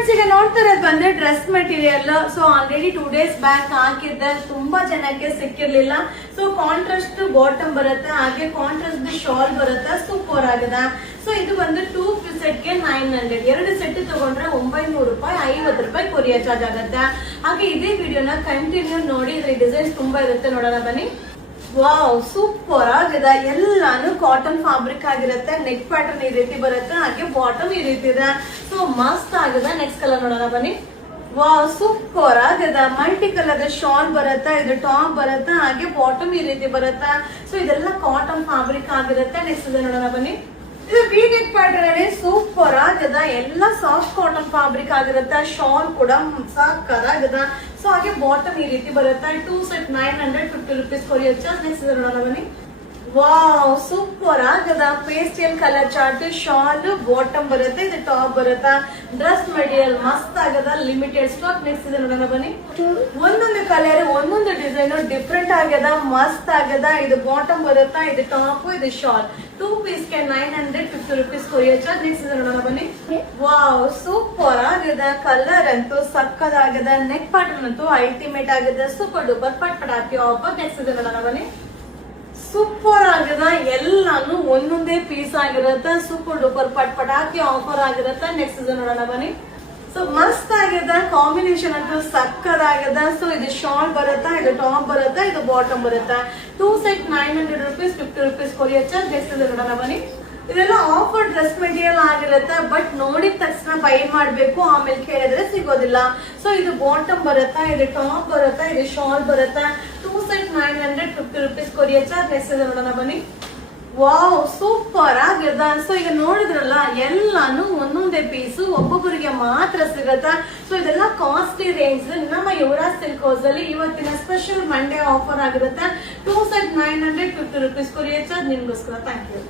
Friends, ಈಗ ನೋಡ್ತಾ ಇರೋದು ಬಂದ್ರೆ dress material. So already 2 days back ಹಾಕಿದ್ದೆ, ತುಂಬಾ ಜನಕ್ಕೆ ಸಿಕ್ಕಿರ್ಲಿಲ್ಲ. ಸೊ ಕಾಂಟ್ರಾಸ್ಟ್ ಬಾಟಮ್ ಬರುತ್ತೆ, ಹಾಗೆ ಕಾಂಟ್ರಾಸ್ಟ್ ಶಾಲ್ ಬರುತ್ತೆ, ಸೂಪರ್ ಆಗಿದೆ. ಸೊ ಇದು ಬಂದು 2 ಸೆಟ್ ಗೆ 900, 2 ಸೆಟ್ ತಗೊಂಡ್ರೆ 900 ರೂಪಾಯಿ, 50 ರೂಪಾಯಿ ಕೊರಿಯರ್ ಚಾರ್ಜ್ ಆಗುತ್ತೆ. ಹಾಗೆ ಇದೇ ವಿಡಿಯೋನ ಕಂಟಿನ್ಯೂ ನೋಡಿ, ಇದ್ರ ಡಿಸೈನ್ಸ್ ತುಂಬಾ ಇರುತ್ತೆ, ನೋಡೋಣ ಬನ್ನಿ. ವಾವ್, ಸೂಪರ್ ಆಗಿದೆ. ಎಲ್ಲಾನು ಕಾಟನ್ ಫ್ಯಾಬ್ರಿಕ್ ಆಗಿರುತ್ತೆ. ನೆಕ್ ಪ್ಯಾಟರ್ನ್ ಈ ರೀತಿ ಬರುತ್ತೆ, ಹಾಗೆ ಬಾಟಮ್ ಈ ರೀತಿ ಇದೆ. ಸೊ ಮಸ್ತ್ ಆಗಿದೆ. ನೆಕ್ಸ್ಟ್ ಕಲರ್ ನೋಡೋಣ ಬನ್ನಿ. ವಾವ್, ಸೂಪರ್ ಆಗಿದೆ. ಮಲ್ಟಿ ಕಲರ್ ಶಾಲ್ ಬರುತ್ತೆ, ಇದು ಟಾಪ್ ಬರುತ್ತೆ, ಹಾಗೆ ಬಾಟಮ್ ಈ ರೀತಿ ಬರುತ್ತೆ. ಸೊ ಇದೆಲ್ಲ ಕಾಟನ್ ಫ್ಯಾಬ್ರಿಕ್ ಆಗಿರುತ್ತೆ. ನೆಕ್ಸ್ಟ್ ಇದೆ ನೋಡೋಣ ಬನ್ನಿ. ಇದು ವಿ ನೆಕ್ ಪ್ಯಾಟರ್ನ್ ಅಲ್ಲಿ ಸೂಪರ್ ಆಗಿದೆ. ಎಲ್ಲ ಸಾಫ್ಟ್ ಕಾಟನ್ ಫ್ಯಾಬ್ರಿಕ್ ಆಗಿರುತ್ತೆ. ಶಾಲ್ ಕೂಡ ಸಾಕಾಗಿದೆ. ಸೊ ಹಾಗೆ ಬಾಟಮ್ ಈ ರೀತಿ ಬರುತ್ತೆ. 2 set 950 rupees courier charge. Next ನೋಡೋಣ ಬನ್ನಿ. ವಾವ್, ಸೂಪರ್ ಆಗಿದೆ. Pastel colour chart, shawl, bottom ಬರುತ್ತೆ, ಇದು ಟಾಪ್ ಬರುತ್ತೆ. ಡ್ರೆಸ್ ಮೆಟೀರಿಯಲ್ ಮಸ್ತ್ ಆಗದ, ಲಿಮಿಟೆಡ್ ಸ್ಟಾಕ್. ನೆಕ್ಸ್ಟ್ ಇದೆ ನೋಡೋಣ ಬನ್ನಿ. ಒಂದೊಂದು ಕಲರ್ ಒಂದೊಂದು ಡಿಸೈನ್ ಡಿಫ್ರೆಂಟ್ ಆಗ್ಯದ, ಮಸ್ತ್ ಆಗದ. ಇದು ಬಾಟಮ್ ಬರುತ್ತಾ, ಇದು ಟಾಪ್, ಇದು ಶಾಲ್. 2 ಪೀಸ್ ಗೆ 950 ರೂಪೀಸ್ ಕೊರಿಯರ್ ಚಾರ್ಜ್. ನೆಕ್ಸ್ಟ್ ಇದೆ ನೋಡೋಣ ಬನ್ನಿ. ವಾವ್, ಸೂಪರ್ ಆಗಿದೆ. ಕಲರ್ ಅಂತೂ ಸಕ್ಕದಾಗಿದೆ. ನೆಕ್ ಪ್ಯಾಟರ್ನ್ ಅಂತೂ ಅಲ್ಟಿಮೇಟ್ ಆಗಿದೆ. ಸೂಪರ್ ಡೂಪರ್ ಪಟ್ ಪಟ್ ಹಾಕಿ ಆಫರ್. ನೆಕ್ಸ್ಟ್ ಇದೆ ನೋಡೋಣ ಬನ್ನಿ. ಸೂಪರ್ ಆಗಿದೆ. ಎಲ್ಲಾನು ಒಂದೊಂದೇ ಪೀಸ್ ಆಗಿರುತ್ತೆ. ಸೂಪರ್ ಡೂಪರ್ ಪಟ್ ಪಟ್ ಹಾಕಿ ಆಫರ್ ಆಗಿರುತ್ತೆ. ನೆಕ್ಸ್ಟ್ ಇದೆ ನೋಡೋಣ ಬನ್ನಿ. ಸೊ ಮಸ್ತ್ ಆಗಿದೆ. ಕಾಂಬಿನೇಷನ್ ಅಂತೂ ಸಕ್ಕದಾಗಿದೆ. ಸೊ ಇದು ಶಾಲ್ ಬರುತ್ತೆ, ಇದು ಟಾಪ್ ಬರುತ್ತೆ, ಇದು ಬಾಟಮ್ ಬರುತ್ತೆ. 2 set 900 rupees, 50 rupees courier charge. Next ಇದೆ ನೋಡೋಣ ಬನ್ನಿ. ಇದೆಲ್ಲ ಆಫರ್ ಡ್ರೆಸ್ ಮೆಟೀರಿಯಲ್ ಆಗಿರುತ್ತೆ, ಬಟ್ ನೋಡಿದ ತಕ್ಷಣ ಬೈ ಮಾಡ್ಬೇಕು, ಆಮೇಲೆ ಕೇಳಿದ್ರೆ ಸಿಗೋದಿಲ್ಲ. ಸೊ ಇದು ಬಾಟಮ್ ಬರುತ್ತಾ, ಇದು ಟಾಪ್ ಬರುತ್ತಾ, ಇದು ಶಾಲ್ ಬರುತ್ತೆ. 2 set 950 rupees courier charge. Next ಇದೆ ನೋಡೋಣ ಬನ್ನಿ. ವಾವ್, ಸೂಪರ್ ಆಗಿದೆ. ಸೊ ಈಗ ನೋಡಿದ್ರಲ್ಲ, ಎಲ್ಲಾನು ಒಂದೊಂದೇ ಪೀಸು ಒಬ್ಬೊಬ್ಬರಿಗೆ ಮಾತ್ರ ಸಿಗತ್ತಾ. ಸೊ ಇದೆಲ್ಲ ಕಾಸ್ಟ್ಲಿ ರೇಂಜ್. ನಮ್ಮ ಯುವರಾಜ್ ಸಿಲ್ಕ್ ಹೌಸ್ ಅಲ್ಲಿ ಇವತ್ತಿನ ಸ್ಪೆಷಲ್ ಮಂಡೇ ಆಫರ್ ಆಗಿರುತ್ತೆ. 2 ಸೆಟ್ 950 ರೂಪೀಸ್ ಕೊರಿಯರ್ ಚಾರ್ಜ್ ನಿಮ್ಗೋಸ್ಕರ. Thank you.